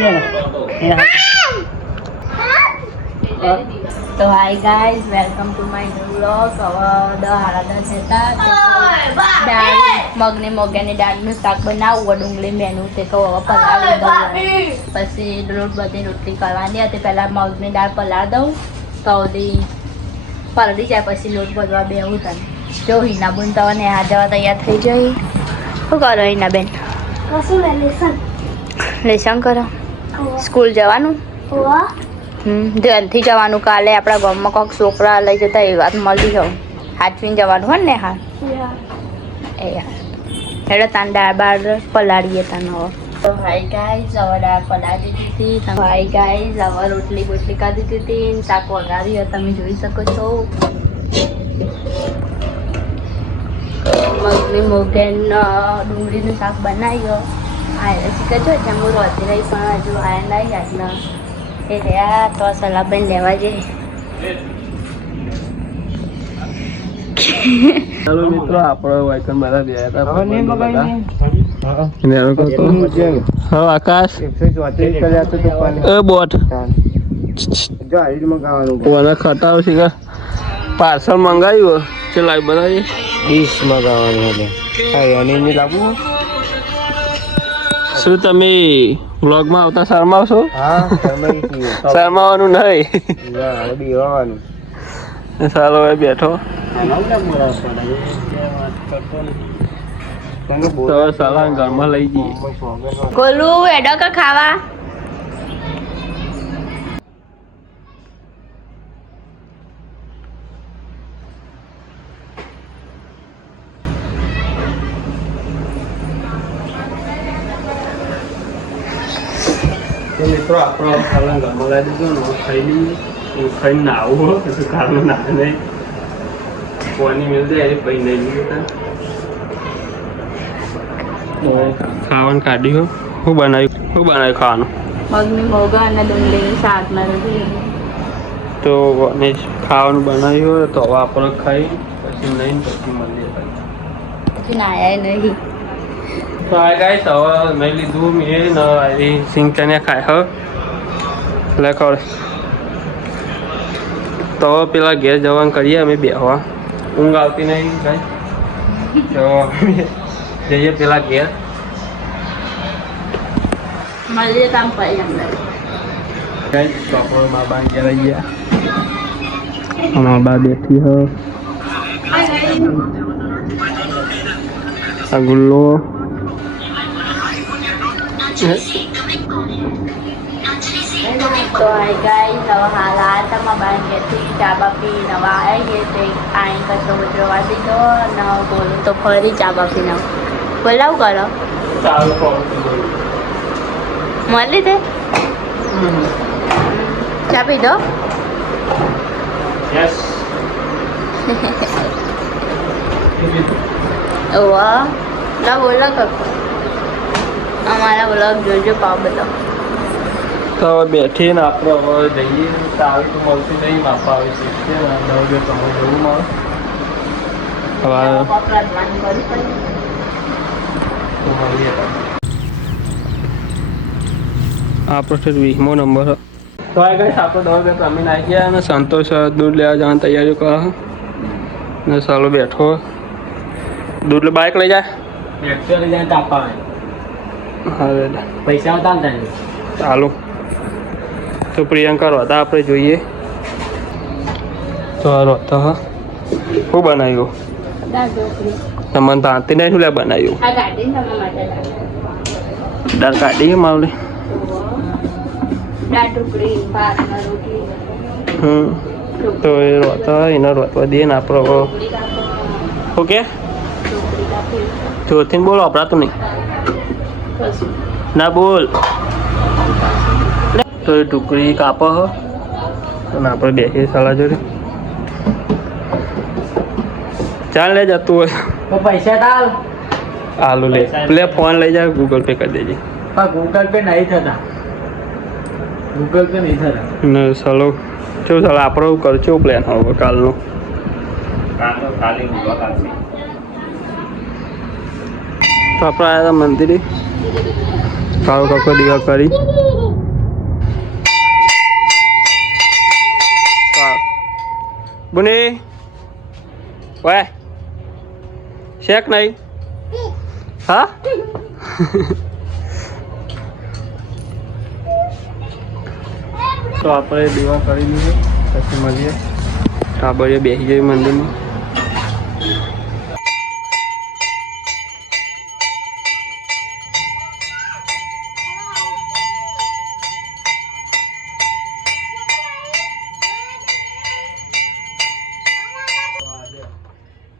તો hi guys, welcome to my new vlog. હવે 10:30 હતા. દાળ મગની મોગિયાની દાળનું શાક બનાવવું, ડુંગળી મેનું તે કહું હવે પલાળી દઉં. પછી લોટ બધી રોટલી કરવાની હતી. પહેલાં મગની દાળ પલાળી દઉં તો પલળી જાય પછી લોટ બધવા બેવું તને. જો હિનાબુન તો નેહા જવા તૈયાર થઈ જઈ. શું કરો હિનાબેન? લેસન કરો. સ્કૂલ જવાનું? ધ્યાનથી જવાનું. કાલે આપણા ગામમાં કોઈક છોકરા લઈ જતા એ વાત મળી જાઉં. હાચવીને જવાનું હોય ને હા એ એટલે તાન દાળ બાર પલાળીએ તને હવે. તો ભાઈ ગાઈઝ હવે દાળ પલાળી દીધી હતી. ભાઈ ગાઈઝ હવે રોટલી બોટલી કાઢી દીધી હતી. શાક વઘારી તમે જોઈ શકો છો. મગની મોગેન ડુંગળીનું શાક બનાવ્યો. આ શીખે છો જમવું રોતી રહી પણ હજુ આયા નહીં આજના એ રહ્યા તો સલાહબેન લેવા જઈએ. ચાલો મિત્રો, આપણે વાયકન બધા બે હતા. આકાશ બોટ ખટાવ છે. પાર્સલ મંગાવ્યું છે. લાઈવ બનાવી ડીશ મંગાવવાનું લાવવું. શું તમે વ્લોગમાં આવતા શરમાવશો? શરમાવાનું નહીં. ચાલો હવે બેઠો તો સાલા ઘરમાં લઈ જઈએ. ગોલું એડો કે ખાવા? મિત્રો આપણો સાલા ઘરમાં લઈ દીધો ને ખાઈ લઈએ. ખાઈને નાવું પછી કારનું નાવે નહીં કોની મિલ જાય પછી નહીં લીધું. ખાવાનું કાઢ્યું. શું બનાવ્યું ખાવાનું? મગની મોગા અને ડુંગળીનું શાક ને રોટલી. તો ખાવાનું બનાવ્યું હોય તો હવે આપણે ખાઈ પછી નહીં પછી મળીએ. પછી નાયા નહીં. તો આ ગાઈસ હવે નહીં લીધું મેં ને સિંગ ચને ખાય હવે એટલે ખબર. તો પેલા ઘેર જવાનું કરીએ અમે બેહવા. ઊંઘ આવતી નહીં ગાઈસ તો જઈએ પેલા ઘેર. મળીએ કામ કરીએ અંદર. ગાઈસ તો આપણે મા બા ઘેર આવી ગયા. અમારા બા બેઠી હ. આ ગુલ્લો તો હાય ગાઈસ, હવે હાલ આટામાં બાર ઘેરથી ચા બા પી નવા આવી ગઈ તે આઈ કચરો બચરો વાળી દીધો ને બોલું તો ફરી ચા બા પી નવ બોલાવ કરો મળી દે ચા પી દો. વાહ ના બોલો કકો અમારા બ્લોગ જોજો પાવ બધો. તો હવે બેઠી ને આપણે હવે જઈએ. સારું તો મળતી નહીં. માપા આવી શકીએ ને 9 વાગે તમે જવું મળે. હવે આપણો છે 20મો નંબર. તો આ ગાઈસ આપણે 10 વાગે તમે આવી ગયા અને સંતોષ દૂધ લેવા જવાની તૈયારી કરે ને સાલો બેઠો. દૂધ બાઇક લઈ જાય. લઈ જાય તાપા હવે પૈસા આવતા ને ચાલો. તો પ્રિયંકા રોતા આપણે જોઈએ. તો આ રોતા હા શું બનાવ્યું? તમને તો આંતી નહીં શું લે બનાવ્યું? દાળ કાઢી માવલી. તો એ રોતા એને રોતવા દઈએ ને આપણે ઓકે. જોથી બોલો આપણા તો નહીં ના બોલ. તો એ ટુકડી કાપો હો અને આપણે બેસી સલાહ જોડે. ચાલ લે જતું હોય તો પૈસા તાલ આલુ લે પેલે ફોન લઈ જાય ગૂગલ પે કરી દેજે. ગૂગલ પે નહીં થતા. ને ચાલો શું ચાલો આપણો કરજો પ્લાન હવે કાલનો. તો આપણે આવ્યા હતા મંદિરે. કાળો કાકો દીવા કરી બુની વાય શેક નહીં હા તો આપણે દીવા કરી લઈએ પછી મળીએ ટાબરીએ બેસી જઈએ મંદિરમાં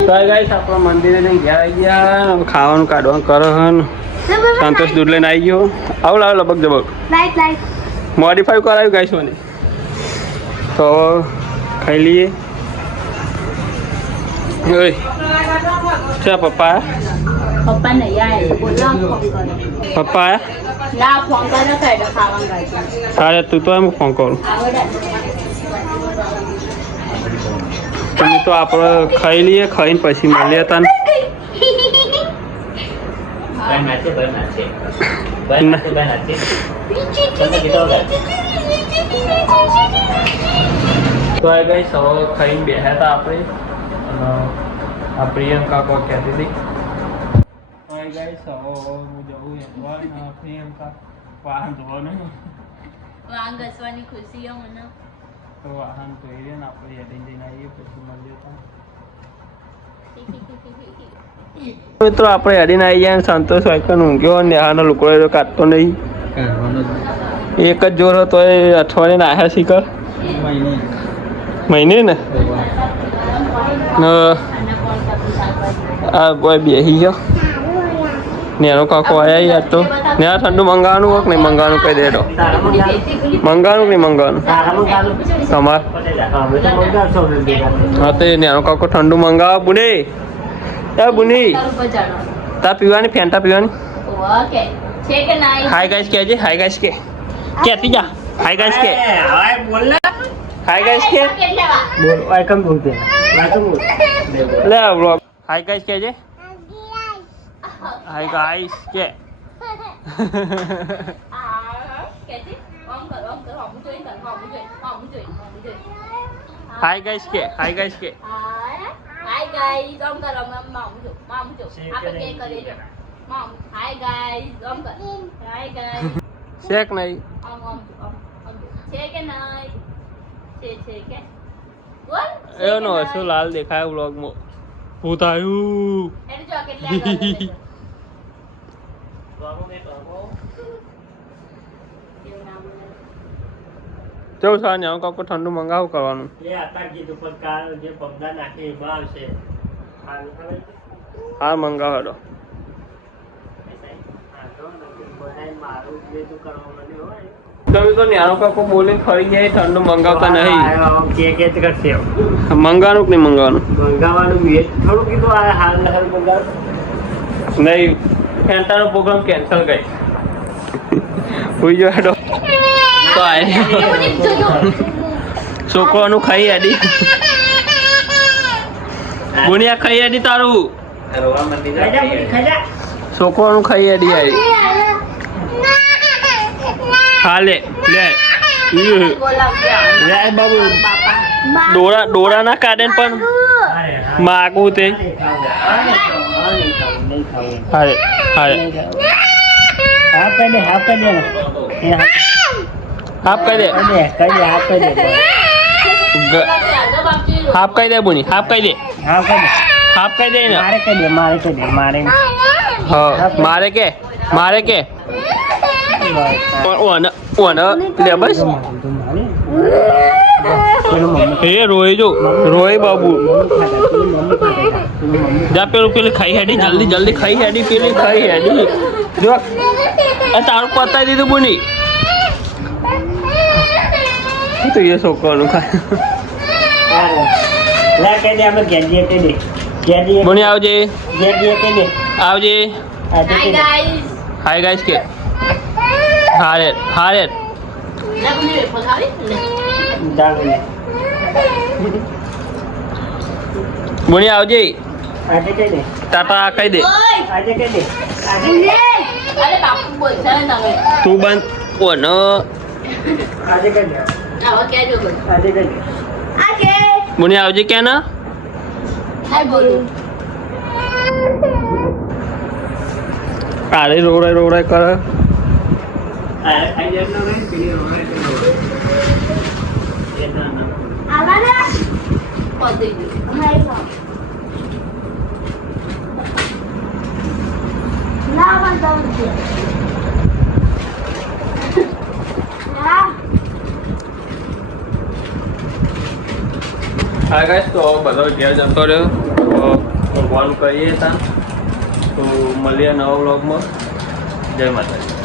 તો ગાઈસ આપણે મંદિરે જઈને ઘેર આવી ગયા ખાવાનું કાઢવાનું કરે હન સંતોષ દૂધ લઈને આવી ગયો આવું લાવ લબક જબક મોડિફાઈ કરાવ્યું ગાઈસ મને તો ખાઈ લઈએ ઓય છે પપ્પા પપ્પા નહીં આયા બોલો ફોન કરો પપ્પા ના ફોન કરો કઈડો ખાવાનું ગાય તારે તું તો એમ ફોન કરું તમે તો આપણે ખાઈ લઈએ ખાઈને પછી મળીએ તને તો આ ગઈ સૌ ખાઈને બેઠા હતા આપણે આ પ્રિયંકા કો કહેતી હતી આ ગઈ સૌ હું જવું એકવાર પ્રિયંકા વાહન ધોવાનું વાંગ ઘસવાની ખુશી હો મને તો વાહન ધોઈએ ને આપણે હેડીને જઈને આવીએ પછી મળીએ તો મિત્રો આપણે હેડીને આવી ગયા સંતોષ વાયકન ઊંઘ્યો નેહાનો લુકડો કાઢતો નહીં એક જ જોર હતો એ અઠવાડિયે નાહ્યા શીખર મહિને ને આ બોય બેસી ગયો નેનો કાકો આવ્યા યાર તો ને આ ઠંડુ મંગાવવાનું હોક નહીં મંગાવવાનું કહી દેડો મંગાવવાનું નહીં મંગાવવાનું તમાર હા તો નેનો કાકો ઠંડુ મંગાવો બુની એ બુની તા પીવાની ફેન્ટા પીવાની ઓકે છે કે નહીં હાય ગાઈસ કહેજે હાય ગાઈસ કે કેતી જા હાય ગાઈસ કે હાય ગાઈસ કે બોલ વેલકમ બોલતે લે વ્લોગ હાય ગાઈસ કહેજે હાય ગાઈસ કે હાય ગાઈસ કે હાય ગાઈસ કે હાય ગાઈસ ઓમ કરો મામુ જો આપણે કે કરે જો મામ હાય ગાઈસ ઓમ કર હાય ગાઈસ શેક નહીં ઓમ છે કે નહીં છે કે બોલ એનો હસો લાલ દેખાય વ્લોગમાં ભૂત આવ્યું એને જો કેટલા કેવું છે ને કાકો ઠંડુ મંગાવું કરવાનું હા મંગાવો હેડો તમે તો ન્યાનો કાકો બોલીને ફરી ગયા ઠંડુ મંગાવતા નહીં મંગાવાનું કે નહીં મંગાવાનું નહીં ફેન્ટાનો પ્રોગ્રામ કેન્સલ ગઈ હોઈ જો હેડો તો છોકરાનું ખાઈ આડી ગુણિયા ખાઈ આડી તારું છોકરાનું ખાઈ આડી આવી હા લે લે લે બાબુ ડોરા ના કાઢે પણ માગવું તે હારે હારે હાફ કરી દે હાફ કહી દે બુની હાફ કહી દે હાફ કહી દે ને હા મારે કે ઓન લે બસ એ રોય જો રોય બાબુ જા પેલું ખાઈ હેડી જલ્દી ખાઈ હેડી પેલી ખાઈ હેડી જો તારું પતાવી દીધું બુની તો એ છોકરાનું ખાય બુની આવજે આવજે હાય ગાઈસ કે હારે બુની આવજે ટાટા કહી દે તું બંધ કોનો મુની આવજે ક્યાં ના હાય બોલું કાલે રોવડાય કરે પતી ગયું હા ગાઈસ તો બધો ઘેર જતો રહ્યો તો ભગવાન કહીએ તા તો મળીએ નવા વ્લોગમાં જય માતાજી